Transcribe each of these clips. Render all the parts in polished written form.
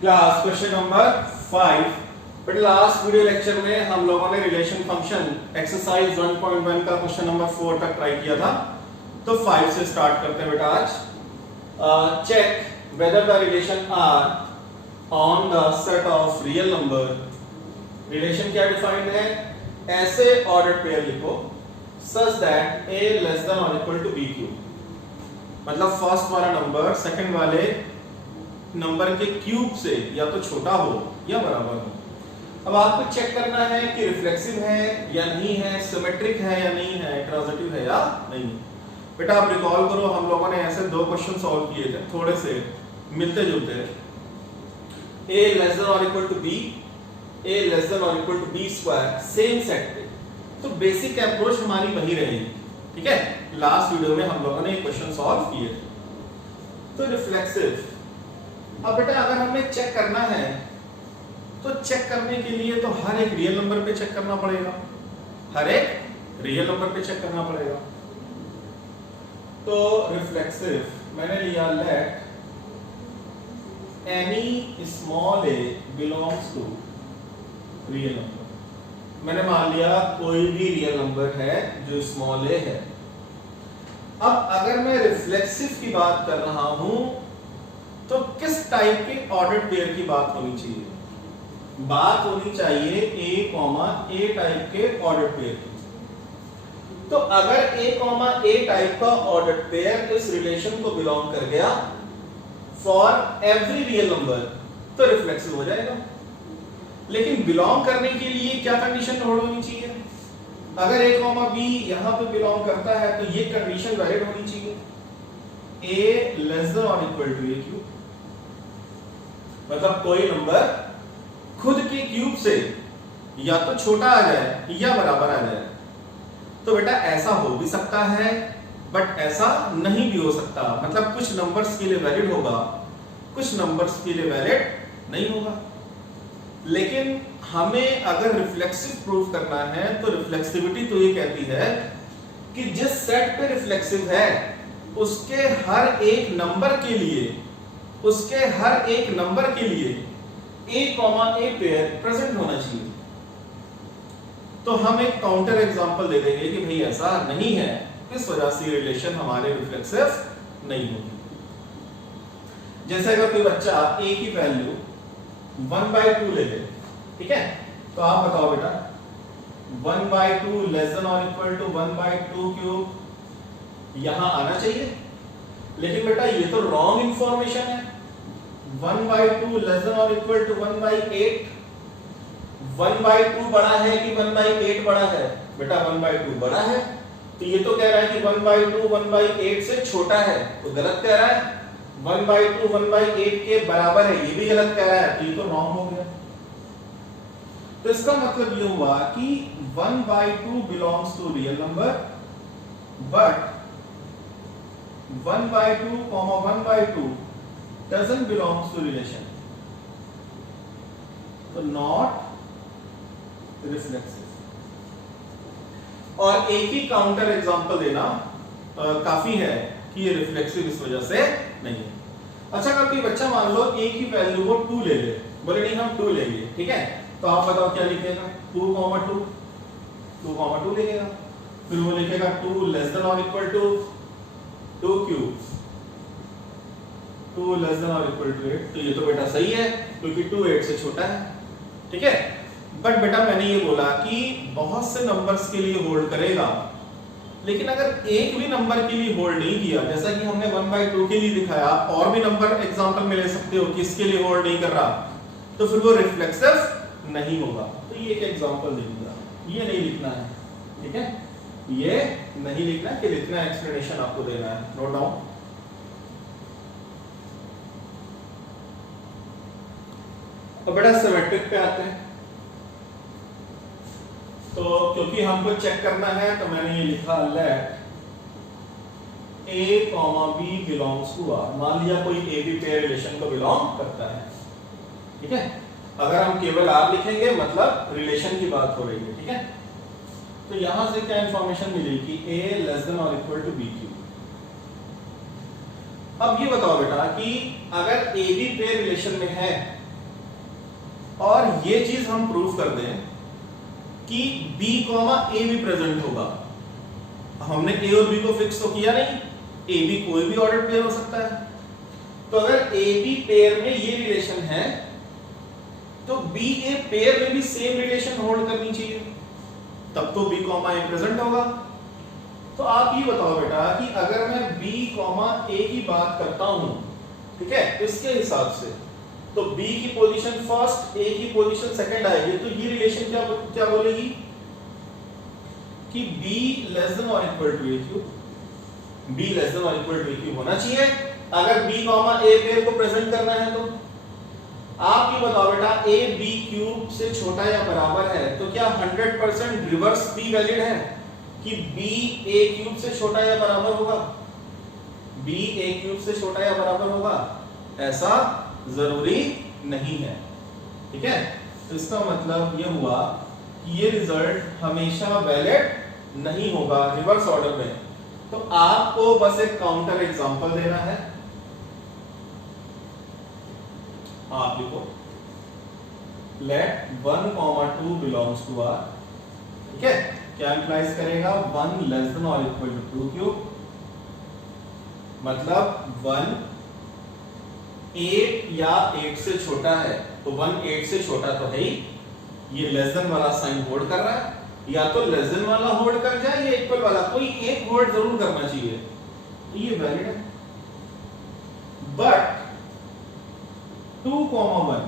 Class question number 5। But last video lecture में हम लोगों ने रिलेशन फंक्शन एक्सरसाइज 1.1 का क्वेश्चन नंबर 4 तक ट्राई किया था। तो 5 से स्टार्ट करते हैं बेटा आज। Check whether the relation are on the set of real number. Relation क्या डिफाइंड है? ऐसे ऑर्डर्ड पेयर लिखो such that a less than और इक्वल टू b क्यूब। मतलब फर्स्ट वाला नंबर सेकंड वाले नंबर के क्यूब से या तो छोटा हो या बराबर हो। अब आपको चेक करना है कि रिफ्लेक्सिव है या नहीं है, सिमेट्रिक है या नहीं है, ट्रांजिटिव है या नहीं। बेटा आप रिकॉल करो, हम लोगों ने ऐसे दो क्वेश्चन सॉल्व किए थे, थोड़े से मिलते जुलते। a लेस देन और equal to b, a less than और equal to b square, same set पे। तो बेसिक अप्रोच हमारी वही रहेगी, ठीक है। लास्ट वीडियो में हम लोगों ने एक क्वेश्चन सॉल्व किए थे। तो रिफ्लेक्सिव, अब बेटा अगर हमें चेक करना है तो चेक करने के लिए तो हर एक रियल नंबर पे चेक करना पड़ेगा, हर एक रियल नंबर पे चेक करना पड़ेगा। तो रिफ्लेक्सिव मैंने लिया let any small a belongs to real number. मैंने मान लिया कोई भी रियल नंबर है जो स्मॉल a है। अब अगर मैं रिफ्लेक्सिव की बात कर रहा हूं तो किस टाइप के ऑर्डर्ड पेयर की बात होनी चाहिए? बात होनी चाहिए a टाइप के ऑर्डर्ड पेयर की। तो अगर a टाइप का ऑर्डर्ड पेयर इस रिलेशन को बिलोंग कर गया फॉर एवरी रियल नंबर तो रिफ्लेक्सिव हो जाएगा। लेकिन बिलोंग करने के लिए क्या कंडीशन होनी चाहिए? अगर a b यहां पे बिलोंग करता है तो ये कंडीशन वैलिड होनी चाहिए, a लेस देन और इक्वल टू a क्यूब। मतलब कोई नंबर खुद के क्यूब से या तो छोटा आ जाए या बराबर आ जाए। तो बेटा ऐसा हो भी सकता है बट ऐसा नहीं भी हो सकता। मतलब कुछ नंबर्स के लिए वैलिड होगा, कुछ नंबर्स के लिए वैलिड नहीं होगा। लेकिन हमें अगर रिफ्लेक्सिव प्रूफ करना है तो रिफ्लेक्सिविटी तो ये कहती है कि जिस सेट पे रिफ्लेक्सिव है उसके हर एक नंबर के लिए a पेयर प्रेजेंट होना चाहिए। तो हम एक काउंटर एग्जांपल दे देंगे कि भाई ऐसा नहीं है, इस वजह से रिलेशन हमारे रिफ्लेक्सिव नहीं होगी। जैसे अगर कोई बच्चा a की वैल्यू 1/2 ले ले, ठीक है, तो आप बताओ बेटा 1/2 लेस देन और इक्वल टू 1/2 क्यूब यहां आना चाहिए। लेकिन बेटा ये तो रॉन्ग इंफॉर्मेशन है। 1/2 लेस देन और इक्वल टू 1/8। 1/2 बड़ा है कि 1/8 बड़ा है? बेटा 1/2 बड़ा है। तो ये तो कह रहा है कि 1/2 1/8 से छोटा है, तो गलत कह रहा है। 1/2 1/8 के बराबर है, ये भी गलत कह रहा है, तो ये तो रॉन्ग हो गया। तो इसका मतलब ये हुआ कि 1/2 belongs to real number but 1/2 1/2 doesn't belongs to relation, तो not reflexive। और एक ही काउंटर एग्जांपल देना काफी है कि ये रिफ्लेक्सिव इस वजह से नहीं है। अच्छा अगर कोई बच्चा मान लो a की वैल्यू वो 2 ले ले, बोले नहीं हम 2 लेंगे, ठीक है, तो आप बताओ क्या लिखेगा? 2 लिखेगा। फिर वो लिखेगा 2 लेस देन और equal to 2 cube, 2 less than और इक्वल टू 8। तो ये तो बेटा सही है क्योंकि 2 8 से छोटा है, ठीक है। बट बेटा मैंने ये बोला कि बहुत से नंबर्स के लिए होल्ड करेगा, लेकिन अगर एक भी नंबर के लिए होल्ड नहीं किया, जैसा कि हमने 1/2 के लिए दिखाया, और भी नंबर एग्जांपल में ले सकते हो कि इसके लिए होल्ड नहीं कर रहा, तो फिर वो रिफ्लेक्सिव नहीं होगा। तो ये एक एग्जांपल दे दिया, ये नहीं लिखना है, ठीक है, ये नहीं लिखना है, कि इतना एक्सप्लेनेशन आपको देना है, नोट डाउन। अब बेटा सिमेट्रिक पे आते हैं। तो क्योंकि हमको चेक करना है तो मैंने ये लिखा let a, b belongs to r। मान लिया कोई a b पेयर रिलेशन को बिलोंग करता है, ठीक है। अगर हम केवल r लिखेंगे मतलब रिलेशन की बात हो रही है, ठीक है। तो यहां से क्या इंफॉर्मेशन मिलेगी? a लेस देन और इक्वल टू b क्यूब। अब ये बताओ बेटा कि अगर ए बी पेयर रिलेशन में है और ये चीज हम प्रूव कर दें कि b कॉमा a भी प्रेजेंट होगा। हमने a और b को फिक्स तो किया नहीं, a b कोई भी ऑर्डर पेयर हो सकता है। तो अगर a b पेयर में ये रिलेशन है तो b a पेयर में भी सेम रिलेशन होल्ड करनी चाहिए, तब तो b कॉमा a प्रेजेंट होगा। तो आप ये बताओ बेटा कि अगर मैं b कॉमा a की बात करता हूं, ठीक है, इसके हिसाब से तो b की पोजीशन फर्स्ट, a की पोजीशन सेकंड आएगी, तो ये रिलेशन क्या बोलेगी कि b लेस देन और equal to a cube, b less than और इक्वल टू a क्यूब होना चाहिए अगर b कॉमा a पेयर को प्रेजेंट करना है। तो आप ये बताओ बेटा a b क्यूब से छोटा या बराबर है, तो क्या 100% रिवर्स b वैलिड है कि b a क्यूब से छोटा या बराबर होगा, b a क्यूब से छोटा या बराबर होगा? ऐसा जरूरी नहीं है, ठीक है। तो इसका मतलब ये हुआ कि ये रिजल्ट हमेशा वैलिड नहीं होगा रिवर्स ऑर्डर में। तो आपको बस एक काउंटर एग्जांपल देना है। आप लिखो लेट 1, 2 बिलोंग्स टू R, ठीक है। क्या इंप्लाइज करेगा? 1 लेस देन और इक्वल टू 2 क्यूब, मतलब 1 8 या 8 से छोटा है, तो 1 8 से छोटा तो है ही, ये लेस देन वाला साइन होल्ड कर रहा है, या तो लेस देन वाला होल्ड कर जाए या इक्वल वाला, कोई एक होल्ड जरूर करना चाहिए, तो ये वैलिड है। बट 2, 1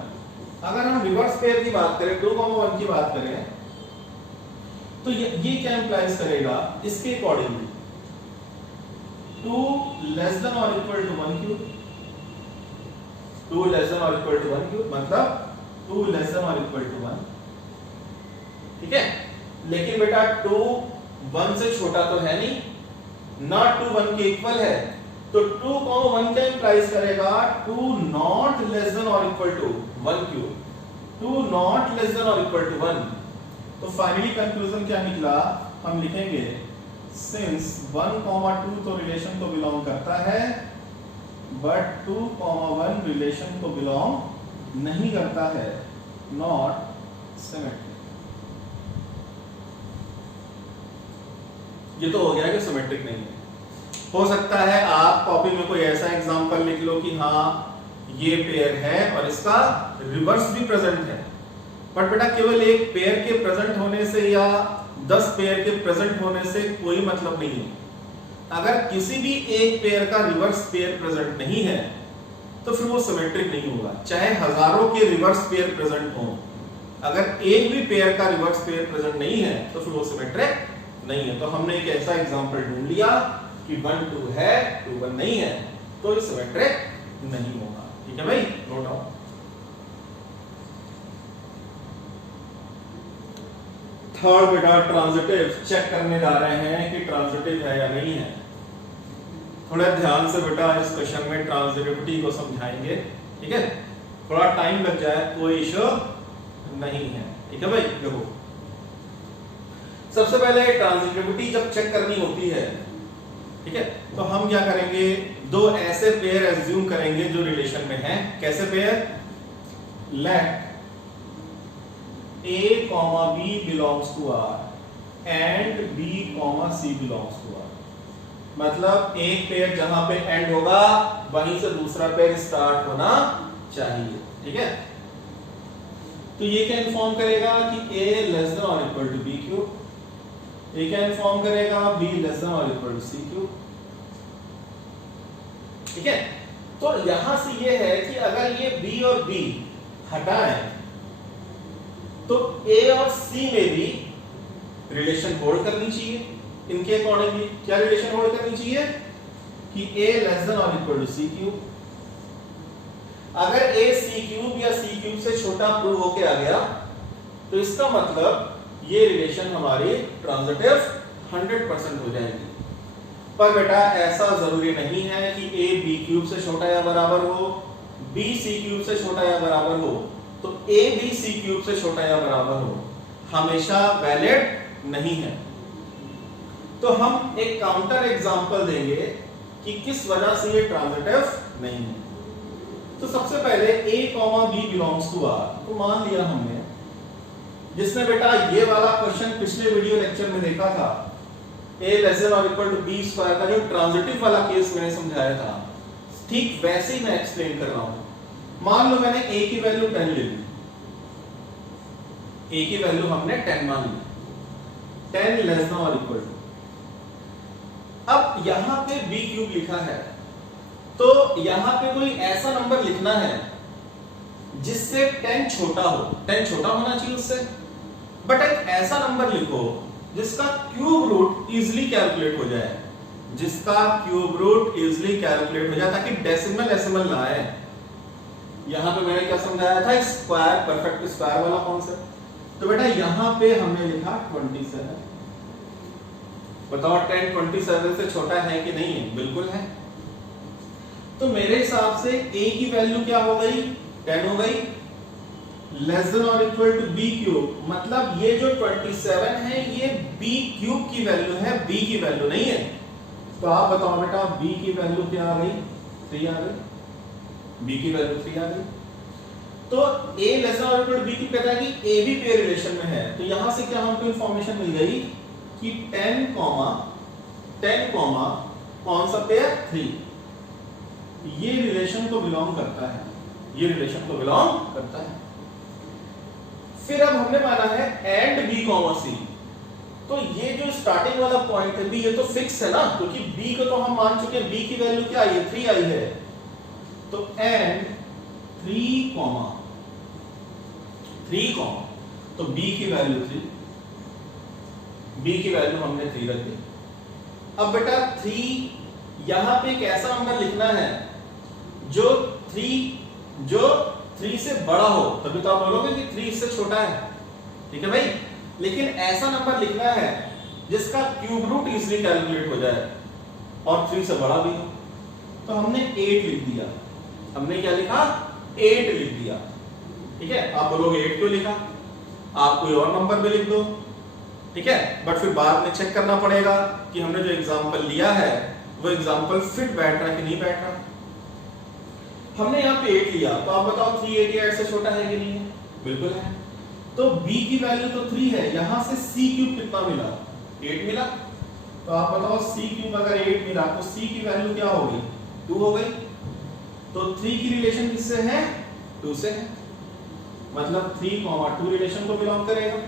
अगर हम रिवर्स पेयर की बात करें, 2, 1 की बात करें, तो ये क्या इंप्लाइज करेगा? इसके अकॉर्डिंगली 2 लेस देन और equal to 1 cube, 2 less than और इक्वल टू 1 क्यूब, मतलब 2 लेस देन और इक्वल टू 1, ठीक है। लेकिन बेटा 2 1 से छोटा तो है नहीं, ना 2 1 के इक्वल है, तो 2, 1 क्या इंप्लाइज करेगा? 2 नॉट लेस देन और equal to 1 cube, 2 not less than और इक्वल टू 1। तो फाइनली कंक्लूजन क्या निकला? हम लिखेंगे सिंस 1, 2 तो रिलेशन को बिलोंग करता है, बट 2, 1 रिलेशन को बिलोंग नहीं करता है, नॉट सिमेट्रिक। ये तो हो गया कि सिमेट्रिक नहीं है। हो सकता है आप कॉपी में कोई ऐसा एग्जांपल लिख लो कि हाँ ये पेयर है और इसका रिवर्स भी प्रेजेंट है, बट बेटा केवल एक पेयर के प्रेजेंट होने से या 10 पेयर के प्रेजेंट होने से कोई मतलब नहीं है। अगर किसी भी एक पेयर का रिवर्स पेयर प्रेजेंट नहीं है तो फिर वो सिमेट्रिक नहीं होगा, चाहे हजारों के रिवर्स पेयर प्रेजेंट हो। अगर एक भी पेयर का रिवर्स पेयर प्रेजेंट नहीं है तो फिर वो सिमेट्रिक नहीं है। तो हमने एक ऐसा एग्जांपल ढूंढ लिया कि 1 2 है, 2 1 नहीं है, तो ये सिमेट्रिक नहीं होगा। ठीक है भाई, नोट डाउन। थर्ड बेटा ट्रांजिटिव चेक करने जा रहे हैं कि ट्रांजिटिव है या नहीं है। थोड़ा ध्यान से बेटा इस क्वेश्चन में ट्रांजिटिविटी को समझाएंगे, ठीक है। थोड़ा टाइम लग जाए कोई इशू नहीं है, ठीक है भाई। देखो सबसे पहले ट्रांजिटिविटी जब चेक करनी होती है, ठीक है, तो हम क्या करेंगे? दो ऐसे पेयर एज्यूम करेंगे जो रिलेशन में हैं। कैसे pair? Let A, B belongs to R and B, C belongs to R। मतलब एक पेयर जहां पे एंड होगा वहीं से दूसरा पेयर स्टार्ट होना चाहिए, ठीक है। तो ये क्या इन्फॉर्म करेगा कि A लेस देन और इक्वल टू B क्यूब, ये क्या इन्फॉर्म करेगा? B लेस देन और इक्वल टू C क्यूब, ठीक है। तो यहां से ये है कि अगर ये B और B हटाएं तो A और C में भी रिलेशन होल्ड करनी चाहिए। इनके अकॉर्डिंगली क्या रिलेशन होल्ड करनी चाहिए कि A लेस देन और इक्वल टू C क्यूब। अगर A C क्यूब या C क्यूब से छोटा प्रूव होके आ गया तो इसका मतलब ये रिलेशन हमारी ट्रांजिटिव 100% हो जाएगी। पर बेटा ऐसा जरूरी नहीं है कि A B क्यूब से छोटा या बराबर हो, B C क्यूब से छोटा या बराबर हो, तो A B C क्यूब से छोटा या बराबर हो, हमेशा वैलिड नहीं है। तो हम एक काउंटर एग्जांपल देंगे कि किस वजह से ये ट्रांजिटिव नहीं है। तो सबसे पहले a, b belongs to r, तो मान लिया हमने, जिसने बेटा ये वाला क्वेश्चन पिछले वीडियो लेक्चर में देखा था, a लेस और इक्वल टू b स्क्वायर का जो ट्रांजिटिव वाला केस मैंने समझाया था, ठीक वैसे ही मैं एक्सप्लेन कर रहा हूं। मान लो मैंने a की वैल्यू 10 ले ली, a की वैल्यू हमने 10 मान ली, 10 लेस और इक्वल टू, अब यहां पे b क्यूब लिखा है, तो यहां पे कोई ऐसा नंबर लिखना है जिससे 10 छोटा हो, 10 छोटा होना चाहिए उससे, बट एक ऐसा नंबर लिखो जिसका क्यूब रूट इजीली कैलकुलेट हो जाए, जिसका क्यूब रूट इजीली कैलकुलेट हो जाए, ताकि डेसिमल ना आए। यहां पे मैंने क्या समझाया था, स्क्वायर, परफेक्ट स्क्वायर वाला कॉन्सेप्ट। तो बेटा यहां पे हमने लिखा 27, बताओ 10 27 से छोटा है कि नहीं है? बिल्कुल है। तो मेरे हिसाब से a की वैल्यू क्या हो गई, 10 हो गई, लेस देन और इक्वल टू b क्यूब, मतलब ये जो 27 है ये b क्यूब की वैल्यू है, b की वैल्यू नहीं है। तो आप बताओ बेटा b की वैल्यू क्या आ गई, 3 आ गई, b की वैल्यू 3 आ गई। तो a लेस देन और इक्वल टू b की कहता है कि a भी पेयर रिलेशन में है, तो यहां से क्या हमको इंफॉर्मेशन मिल गई कि 10 कौन सा पेयर, 3, ये रिलेशन को बिलोंग करता है, ये रिलेशन को बिलोंग करता है। फिर अब हमने माना है एंड b कॉमा c, तो ये जो स्टार्टिंग वाला पॉइंट है b, ये तो फिक्स है ना, क्योंकि b को तो हम मान चुके हैं, b की वैल्यू क्या आई है, 3 आई है। तो एंड 3 कॉमा, तो b की वैल्यू 3, b की वैल्यू हमने 3 रख दी। अब बेटा 3 यहां पे एक ऐसा नंबर लिखना है जो 3 से बड़ा हो, तभी तो आप बोलोगे कि 3 इससे छोटा है, ठीक है भाई। लेकिन ऐसा नंबर लिखना है जिसका क्यूब रूट इजीली कैलकुलेट हो जाए और 3 से बड़ा भी हो। तो हमने 8 लिख दिया, हमने क्या लिखा, 8 लिख दिया, ठीक है। आप बोलोगे 8 क्यों लिखा, आप कोई और नंबर भी लिख दो, ठीक है, बट फिर बाद में चेक करना पड़ेगा कि हमने जो एग्जांपल लिया है वो एग्जांपल फिट बैठ रहा कि नहीं बैठ रहा। हमने यहाँ पे 8 लिया, तो आप बताओ 388 से छोटा है कि नहीं है? बिल्कुल है। तो b की वैल्यू तो 3 है, यहां से c क्यूब कितना मिला, 8 मिला। तो आप बताओ c क्यूब अगर 8 मिला तो c की वैल्यू क्या हो गई, 2 हो गई। तो 3 की रिलेशन किससे है, 2 से है, मतलब 3, 2 रिलेशन को बिलोंग करेगा।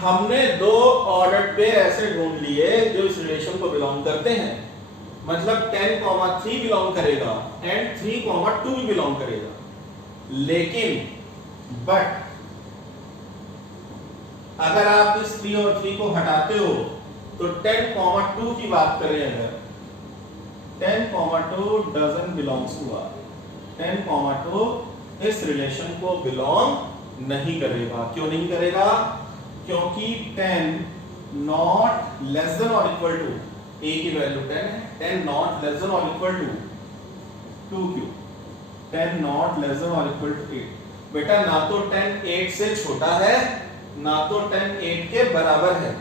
हमने 2 ऑर्डर्ड पेयर ऐसे ढूंढ लिए जो इस रिलेशन को बिलोंग करते हैं, मतलब 10, 3 बिलोंग करेगा एंड 3, 2 भी बिलोंग करेगा। लेकिन बट अगर आप इस 3 और 3 को हटाते हो तो 10, 2 की बात करें, अगर 10, 2 डजंट बिलोंग्स टू आर, 10, 2 इस रिलेशन को बिलोंग नहीं करेगा। क्यों नहीं करेगा? क्योंकि 10 नॉट लेस देन और इक्वल टू, a की वैल्यू 10 है, 10 नॉट लेस देन और equal to 2 cube, 10 not less than और इक्वल टू 8। बेटा ना तो 10 8 से छोटा है, ना तो 10 8 के बराबर है,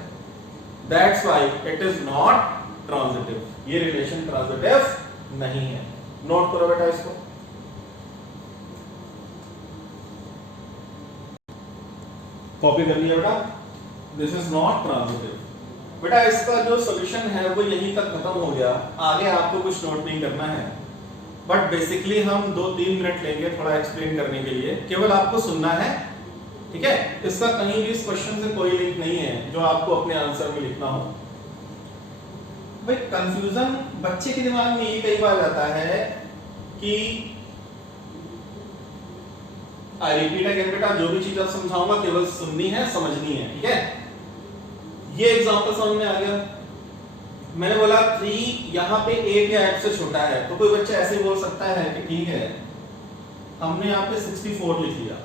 that's why it is not transitive, ये रिलेशन ट्रांजिटिव नहीं है। नोट करो बेटा इसको, कॉपी कर लिया बेटा, दिस इज नॉट ट्रांजिटिव। बेटा इसका जो सॉल्यूशन है वो यहीं तक खत्म हो गया, आगे आपको कुछ नोट नहीं करना है, बट बेसिकली हम 2-3 मिनट लेंगे थोड़ा एक्सप्लेन करने के लिए, केवल आपको सुनना है, ठीक है। इसका कहीं भी इस क्वेश्चन से कोई लिंक नहीं है जो आपको अपने आंसर में लिखना हो। भाई कंफ्यूजन बच्चे के दिमाग में ये कई बार आता है कि आई रिपीट अगेन बेटा, जो भी चीज आप समझाऊंगा केवल सुननी है, समझनी है, ठीक है। ये एग्जांपल समझ में आ गया। मैंने बोला 3 यहाँ पे 8 या 8 से छोटा है, तो कोई बच्चा ऐसे बोल सकता है कि ठीक है, हमने यहाँ पे 64 लिख लिया,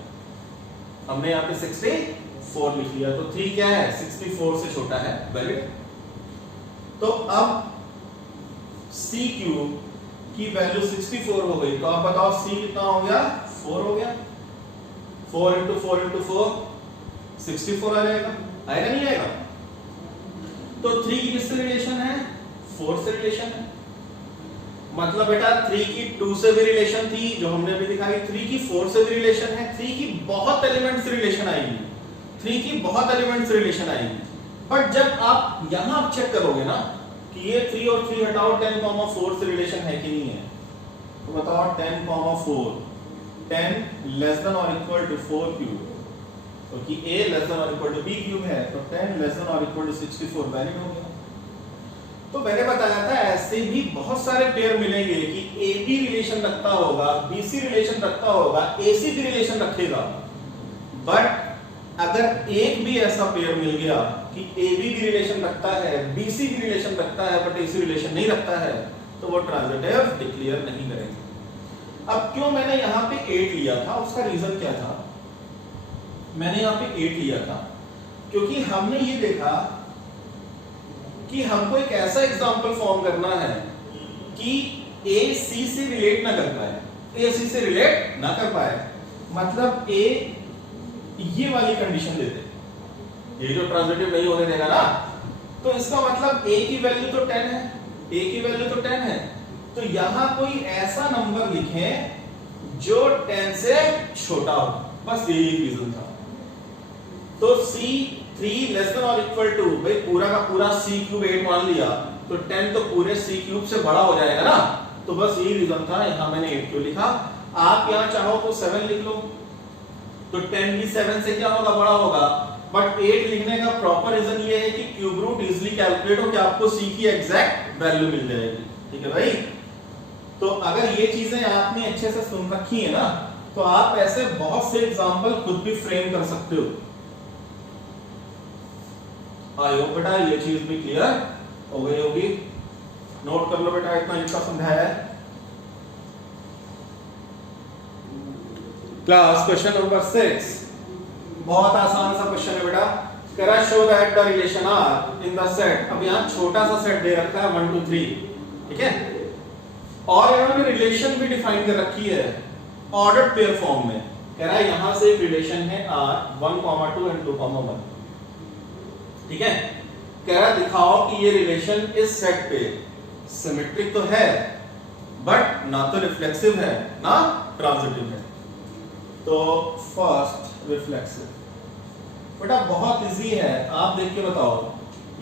हमने यहाँ पे 64 लिख लिया, तो 3 क्या है, 64 से छोटा है, वैलिड। तो अब c क्यूब की वैल्यू 64 हो गई, तो आप बताओ c कितना हो गया, 4 हो गया। 4 into 4 into 4 64 आ जाएगा, आएगा नहीं आएगा? तो 3 किससे रिलेशन है, 4 से रिलेशन है, मतलब बेटा 3 की 2 से भी रिलेशन थी जो हमने अभी दिखाई, 3 की 4 से भी रिलेशन है, 3 की बहुत एलिमेंट्स रिलेशन आएगी, 3 की बहुत एलिमेंट्स रिलेशन आएगी। बट जब आप यहां आप चेक करोगे ना कि ये 3 और 3 हटाओ, 10,4 से रिलेशन है कि नहीं है, तो बताओ 10,4, 10 लेस देन और इक्वल टू 4 क्यूब, तो कि a लेस देन और इक्वल टू b क्यूब है, तो 10 लेस देन और इक्वल टू 64 वैलिड हो गया। तो मैंने बताया था ऐसे भी बहुत सारे पेयर मिलेंगे कि AB रिलेशन रखता होगा, BC रिलेशन रखता होगा, AC भी रिलेशन रखेगा। बट अगर एक भी ऐसा पेयर मिल गया कि AB भी रिलेशन रखता है, BC भी रिलेशन रखता है बट AC रिलेशन नहीं रखता है, तो वो ट्रांजिटिव डिक्लेयर नहीं करेंगे। अब क्यों मैंने यहां पे 8 लिया था, उसका रीजन क्या था? मैंने यहां पे 8 लिया था क्योंकि हमने ये देखा कि हमको एक ऐसा एग्जांपल फॉर्म करना है कि A C से रिलेट ना कर पाए, A C से रिलेट ना कर पाए, मतलब A ये वाली कंडीशन देते, ये जो ट्रांजिटिव नहीं होने देगा ना, तो इसका मतलब A की वैल्यू तो 10 है, A की वैल्यू तो 10 है, तो यहां कोई ऐसा नंबर लिखें जो 10 से छोटा हो, बस यही रीजन था। तो C3 लेस देन और इक्वल टू, भाई पूरा का पूरा C क्यूब 8 मान लिया, तो 10 तो पूरे C क्यूब से बड़ा हो जाएगा ना, तो बस यही रीजन था, यहां मैंने 8 क्यों लिखा। आप यहां चाहो तो 7 लिख लो, तो 10 भी 7 से क्या होगा, बड़ा होगा, बट 8 लिखने का प्रॉपर रीजन ये है कि क्यूब रूट इजीली कैलकुलेट हो कि आपको C की एग्जैक्ट वैल्यू मिल जाएगी। ठीक है भाई, तो अगर ये चीजें आपने अच्छे से सुन रखी है ना, तो आप ऐसे बहुत से एग्जांपल खुद भी फ्रेम कर सकते हो। आई होप बेटा ये चीज भी क्लियर हो गई होगी। नोट कर लो बेटा, इतना लिखा समझाया है। क्लास क्वेश्चन नंबर 6, बहुत आसान सा क्वेश्चन है बेटा। कह रहा show that the relation are in the set, अब यहां छोटा सा सेट दे रखा है 1 2 3, ठीक है, और इन्होंने रिलेशन भी डिफाइन कर रखी है ऑर्डर्ड पेयर फॉर्म में। कह रहा है यहां से एक रिलेशन है R 1, 2 एंड 2, 1, ठीक है। कह रहा दिखाओ कि ये रिलेशन इस सेट पे सिमेट्रिक तो है बट ना तो रिफ्लेक्सिव है ना ट्रांजिटिव है। तो फर्स्ट रिफ्लेक्सिव बेटा बहुत इजी है, आप देख के बताओ,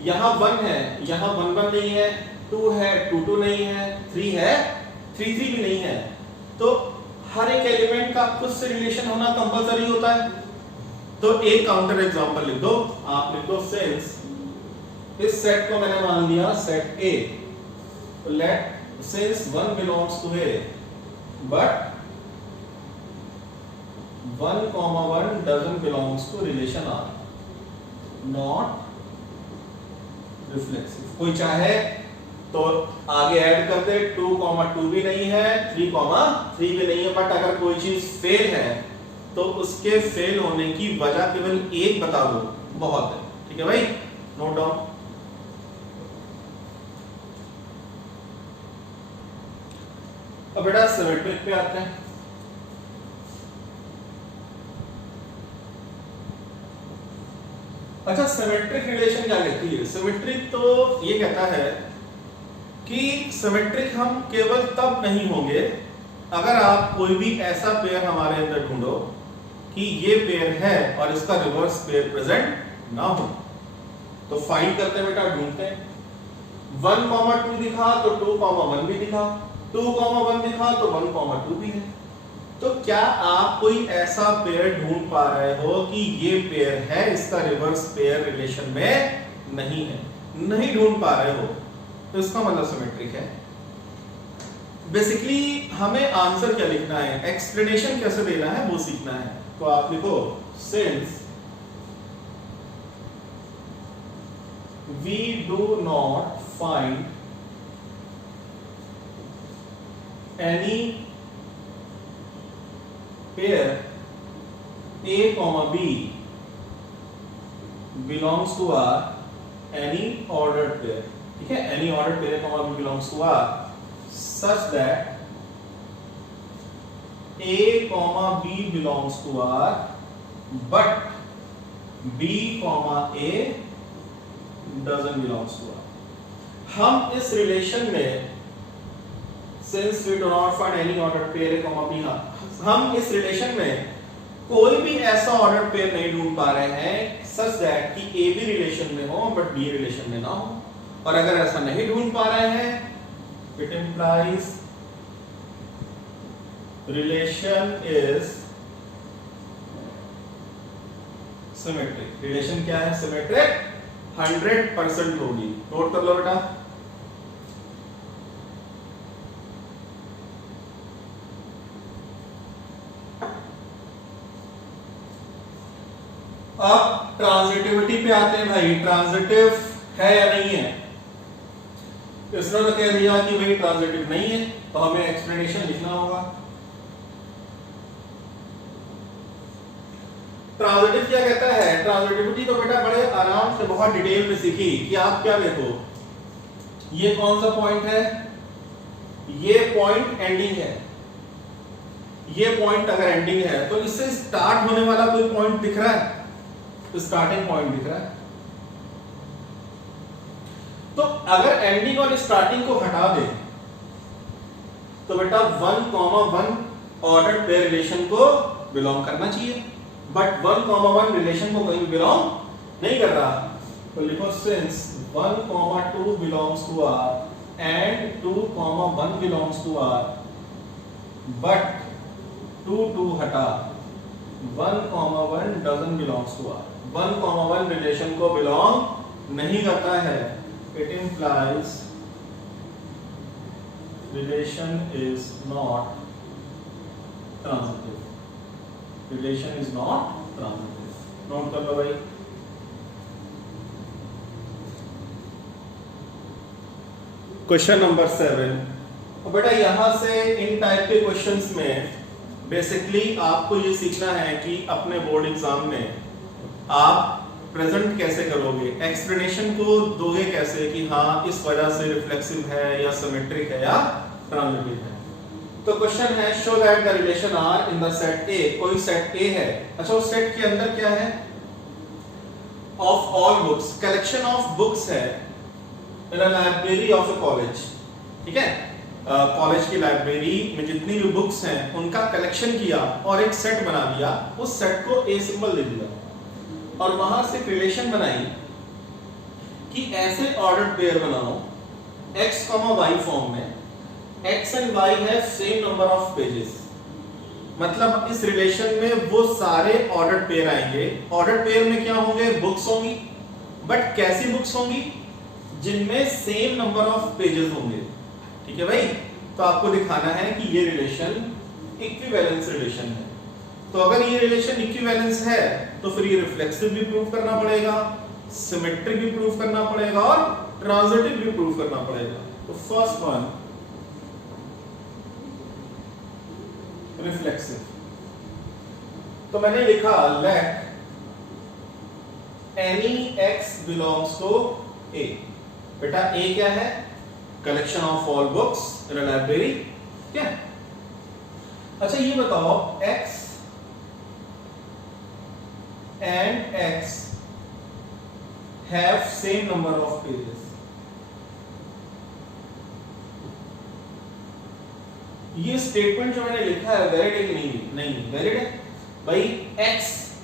यहां 1 है, यहां 1 1 नहीं है, 2 है, 2 2 नहीं है, 3 है, 3 3 भी नहीं है, तो हर एक एलिमेंट का कुछ से रिलेशन होना कंपलसरी होता है। तो एक काउंटर एग्जांपल लिख दो, आप लिख दो सिंस, इस सेट को मैंने मान लिया सेट A, तो let since 1 belongs to A but 1, 1 doesn't belongs to relation R, not reflexive। कोई चाहे तो आगे ऐड कर दे, 2, 2 भी नहीं है, 3, 3 भी नहीं है, बट अगर कोई चीज फेल है तो उसके फेल होने की वजह केवल एक बता दो, बहुत है। ठीक है भाई, नोट डाउन। अब बेटा सिमेट्रिक पे आते हैं। अच्छा, सिमेट्रिक रिलेशन क्या कहती है? सिमेट्रिक तो ये कहता है कि सिमेट्रिक हम केवल तब नहीं होंगे अगर आप कोई भी ऐसा पेयर हमारे अंदर ढूंढो कि ये पेयर है और इसका रिवर्स पेयर प्रेजेंट ना हो। तो फाइंड करते हैं बेटा, ढूंढते हैं। 1, 2 दिखा तो 2, 1 भी दिखा, 2, 1 दिखा तो 1, 2 भी है। तो क्या आप कोई ऐसा पेयर ढूंढ पा रहे हो कि ये पेयर है, इसका रिवर्स पेयर रिलेशन में नहीं है? नहीं ढूंढ पा रहे हो तो इसका मतलब सिमेट्रिक है। बेसिकली हमें आंसर क्या लिखना है, एक्सप्लेनेशन कैसे देना है वो सीखना है। तो आप लिखो since we do not find any pair A, B belongs to R, any ordered pair, ठीक है, any ordered pair A, B belongs to R such that A, B belongs to R but B, A doesn't belongs to R। हम इस relation में since we do not find any ordered pair A comma B, हम इस relation में कोई भी ऐसा ordered pair नहीं ढूंढ पा रहे हैं सच दैट कि ए भी रिलेशन में हो बट बी रिलेशन में ना हो। और अगर ऐसा नहीं ढूंढ पा रहे हैं, it implies relation is symmetric. Relation क्या है? सिमेट्रिक 100% होगी। नोट कर लो बेटा। अब ट्रांजिटिविटी पे आते हैं भाई, ट्रांजिटिव है या नहीं है। इसने तो कह दिया कि भाई ट्रांजिटिव नहीं है, तो हमें एक्सप्लेनेशन लिखना होगा। ट्रांजिटिव क्या कहता है? ट्रांजिटिविटी तो बेटा बड़े आराम से बहुत डिटेल में सीखी कि आप क्या देखो, ये कौन सा पॉइंट है, ये पॉइंट एंडिंग है, ये पॉइंट अगर एंडिंग है तो इससे स्टार्ट होने वाला कोई पॉइंट दिख रहा है, स्टार्टिंग पॉइंट दिख रहा है। तो अगर एंडिंग और स्टार्टिंग को हटा दे तो बेटा 1,1 ऑर्डर्ड पेयर रिलेशन को बिलोंग करना चाहिए, बट 1,1 रिलेशन को कहीं बिलोंग नहीं कर रहा। तो लिखो since 1,2 belongs to R and 2,1 belongs to R, but 2 हटा 1,1 doesn't belongs to R। 1,1 रिलेशन को बिलोंग नहीं करता है। It implies relation is not transitive। relation is not transitive। Note कर लो भाई। Question number 7। बेटा यहां से इन टाइप के क्वेश्चंस में बेसिकली आपको ये सीखना है कि अपने बोर्ड एग्जाम में आप प्रेजेंट कैसे करोगे, एक्सप्लेनेशन को दोगे कैसे कि हाँ इस वजह से रिफ्लेक्सिव है या सिमेट्रिक है या ट्रांजिटिव है। तो क्वेश्चन है show that the relation are in the set A. कोई सेट ए है, अच्छा उस सेट के अंदर क्या है? Of all books, collection of books है in a library of a college. ठीक है, कॉलेज की लाइब्रेरी में जितनी भी बुक्स हैं उनका कलेक्शन किया और एक सेट बना दिया, उस सेट को ए सिंबल दे दिया और वहां से रिलेशन बनाई कि ऐसे ऑर्डर्ड पेयर बनाओ x, y फॉर्म में, x and y have same number of pages. मतलब इस रिलेशन में वो सारे ऑर्डर्ड पेयर आएंगे। ऑर्डर्ड पेयर में क्या होंगे? बुक्स होंगी, बट कैसी बुक्स होंगी? जिनमें सेम नंबर ऑफ पेजेस होंगे। ठीक है भाई, तो आपको दिखाना है कि ये रिलेशन इक्विवेलेंस रिलेशन है। तो अगर ये रिलेशन इक्विवेलेंस है तो फिर ये रिफ्लेक्सिव भी प्रूव करना पड़ेगा, सिमेट्रिक भी प्रूव करना पड़ेगा और ट्रांजिटिव भी प्रूव करना पड़ेगा। तो फर्स्ट वन रिफ्लेक्सिव। तो मैंने लिखा let any x belongs to A। बेटा A क्या है? Collection of all books in a library. क्या? अच्छा ये बताओ x and x have same number of pages। ये स्टेटमेंट जो मैंने लिखा है वैलिड है कि नहीं वैलिड है भाई। x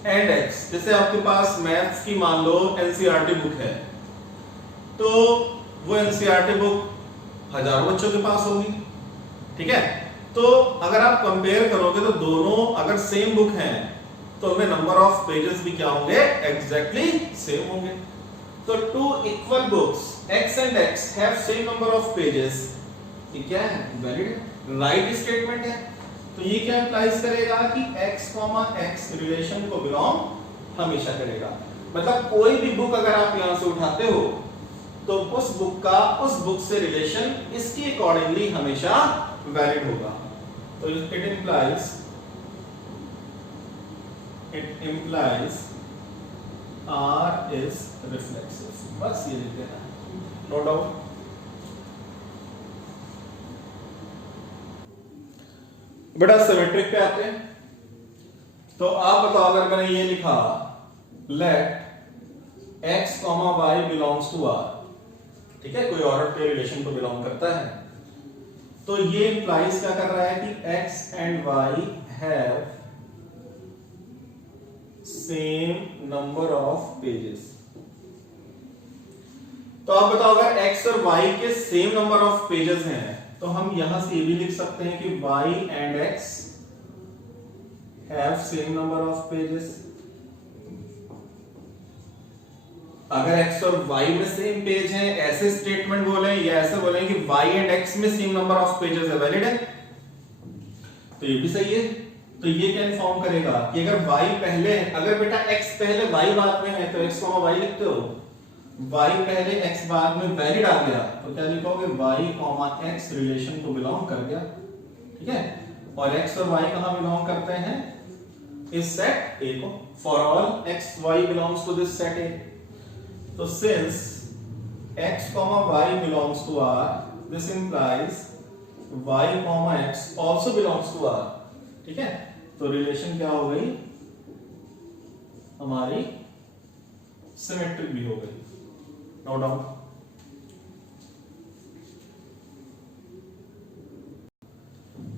and x, जैसे आपके पास मैथ्स की मान लो एनसीईआरटी बुक है, तो वो एनसीईआरटी बुक हजारों बच्चों के पास होगी। ठीक है, तो अगर आप कंपेयर करोगे तो दोनों अगर सेम बुक हैं तो उनमें नंबर ऑफ पेजेस भी क्या होंगे? एग्जैक्टली सेम होंगे। तो two equal books x and x have same number of pages, ये क्या है? वैलिड है, राइट स्टेटमेंट है। तो ये क्या इंप्लाइज करेगा कि x, x रिलेशन को बिलोंग हमेशा करेगा। मतलब कोई भी बुक अगर आप यहां से उठाते हो तो उस बुक का उस बुक से रिलेशन इसके अकॉर्डिंगली हमेशा वैलिड होगा। तो it implies R is reflexive। बस ये लिख देना, नो डाउट। बेटा सिमेट्रिक पे आते हैं। तो आप बताओ अगर मैंने ये लिखा let x, y belongs to R, ठीक है, कोई ऑर्डर पे रिलेशन को बिलोंग करता है, तो ये इंप्लाइज क्या कर रहा है कि x and y have same number of pages. तो आप बताओ अगर x और y के सेम नंबर ऑफ पेजेस हैं तो हम यहां से ये भी लिख सकते हैं कि y and x have same number of pages. अगर x और y में सेम पेज है ऐसे स्टेटमेंट बोले या ऐसे बोले कि y एंड x में सेम नंबर ऑफ पेजेस है, वैलिड है, तो ये भी सही है। तो ये क्या इन्फॉर्म करेगा कि अगर y पहले, अगर बेटा x पहले y बाद में है तो x, y लिखते हो, y पहले x बाद में वैलिड आ गया तो क्या लिखोगे y, x रिलेशन को बिलोंग कर गया, ठीक है। और x और y कहां बिलोंग करते हैं, इस सेट A को। For all x y belongs to this set A। तो since x, y belongs to R, this implies y, x also belongs to R, ठीक है। तो रिलेशन क्या हो गई हमारी, सिमेट्रिक भी हो गई, नो डाउट।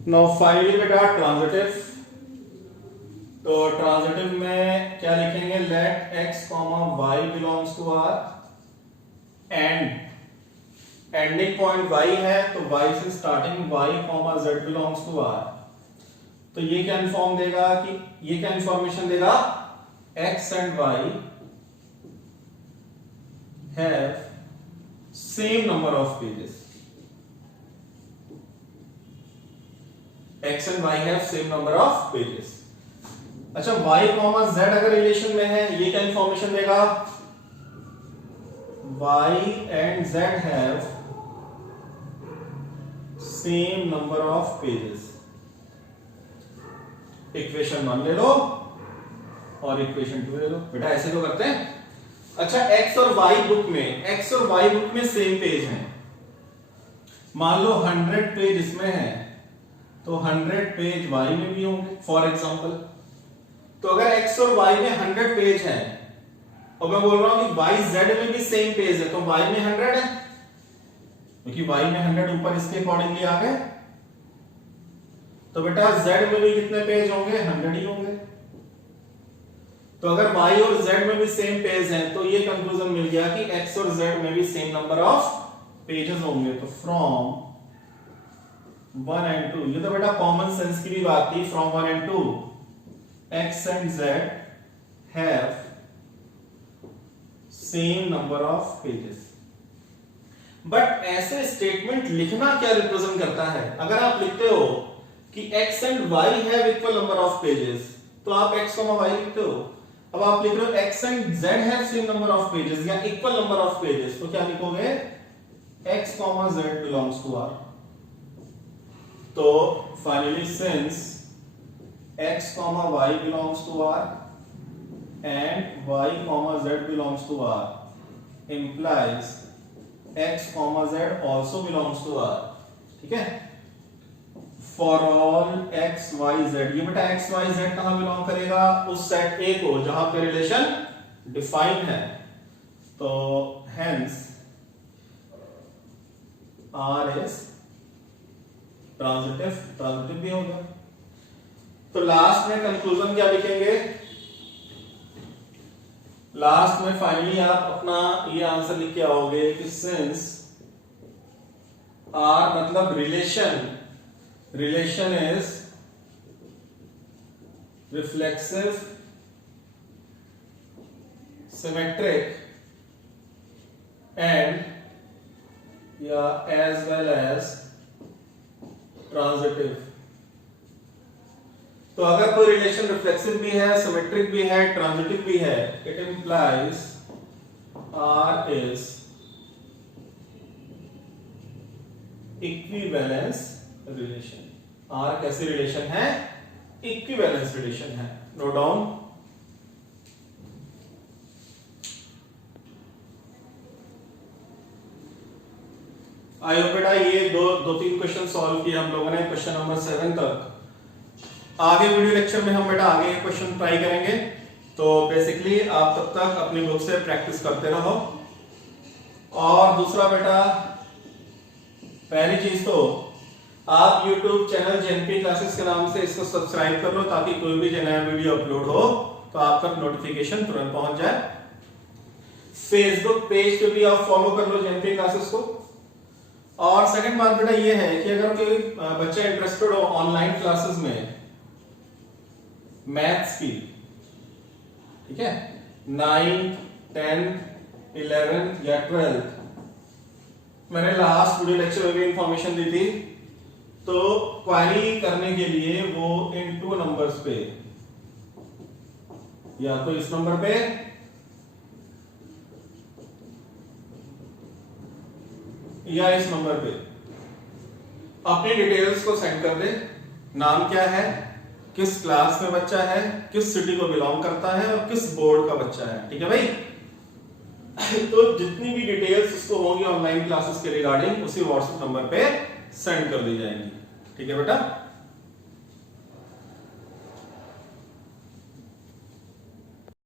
नाउ फाइनली बेटा ट्रांजिटिव। तो ट्रांजिटिव में क्या लिखेंगे, let x, y belongs to R and ending point y है तो y से starting y, z belongs to R। तो ये क्या इन्फॉर्म देगा कि, ये क्या इंफॉर्मेशन देगा, x and y have same number of pages. x and y have same number of pages. अच्छा y, z अगर रिलेशन में है, ये क्या इंफॉर्मेशन देगा, y and z have same number of pages. Equation 1 ले लो और इक्वेशन 2 ले लो, बेटा ऐसे तो करते हैं। अच्छा x और y बुक में सेम पेज हैं, मान लो 100 पेज इसमें है तो 100 पेज y में भी होंगे फॉर एग्जांपल। तो अगर x और y में 100 पेज है और मैं बोल रहा हूं कि y z में भी सेम पेज है तो y में 100 है, क्योंकि y में 100 ऊपर इसके अकॉर्डिंगली आ गए, तो बेटा z में भी कितने पेज होंगे, 100 ही होंगे। तो अगर y और z में भी सेम पेज हैं तो ये कंक्लूजन मिल गया कि x और z में भी सेम नंबर ऑफ पेजेस होंगे। तो फ्रॉम 1 एंड 2, ये तो बेटा कॉमन सेंस की भी बात थी, from 1 and 2 x and z have same number of pages। But ऐसे स्टेटमेंट लिखना क्या रिप्रेजेंट करता है, अगर आप लिखते हो कि x and y have equal number of pages तो आप x, y लिखते हो। अब आप लिख रहे हो x and z have same number of pages या equal number of pages तो क्या लिखोगे, x, z belongs to R। तो finally since x, y belongs to R and y, z belongs to R implies x, z also belongs to R, ठीक है। For all x, y, z, ये बेटा x, y, z कहां belong करेगा, उस set A को जहां पे रिलेशन डिफाइन है। तो hence R is ट्रांजिटिव भी होगा। तो लास्ट में कंक्लूजन क्या लिखेंगे, लास्ट में फाइनली आप अपना ये आंसर लिख के आओगे कि सिंस R मतलब relation is reflexive, symmetric and या एज वेल एज ट्रांजिटिव। तो अगर कोई रिलेशन रिफ्लेक्सिव भी है, सिमेट्रिक भी है, ट्रांजिटिव भी है, it implies R is equivalence relation. R कैसी रिलेशन है, इक्विवेलेंस रिलेशन है, नो डाउन। आई होप बेटा ये दो तीन क्वेश्चन सॉल्व किए हम लोगों ने क्वेश्चन नंबर 7 तक। आगे वीडियो लेक्चर में हम बेटा आगे क्वेश्चन ट्राई करेंगे। तो बेसिकली आप तब तक अपनी बुक से प्रैक्टिस करते रहो। और दूसरा बेटा, पहली चीज तो आप YouTube चैनल जेएनपी क्लासेस के नाम से इसको सब्सक्राइब कर लो ताकि कोई भी नया वीडियो अपलोड हो तो आप तक नोटिफिकेशन तुरंत पहुंच जाए। फेसबुक पेज पे भी आप फॉलो कर लो जेएनपी क्लासेस को। और सेकंड बात बेटा ये है कि अगर कोई बच्चा इंटरेस्टेड हो ऑनलाइन क्लासेस में मैथ्स की, ठीक है, 9th 10th 11th या 12th, मैंने लास्ट वीडियो लेक्चर में भी इंफॉर्मेशन दी थी, तो क्वेरी करने के लिए वो इन 2 नंबर्स पे, या तो इस नंबर पे या इस नंबर पे अपनी डिटेल्स को सेंड कर दे। नाम क्या है, किस क्लास में बच्चा है, किस सिटी को बिलोंग करता है और किस बोर्ड का बच्चा है, ठीक है भाई। तो जितनी भी डिटेल्स उसको होंगी ऑनलाइन क्लासेस के रिगार्डिंग उसी व्हाट्सएप नंबर पे सेंड कर दी जाएंगी, ठीक है बेटा।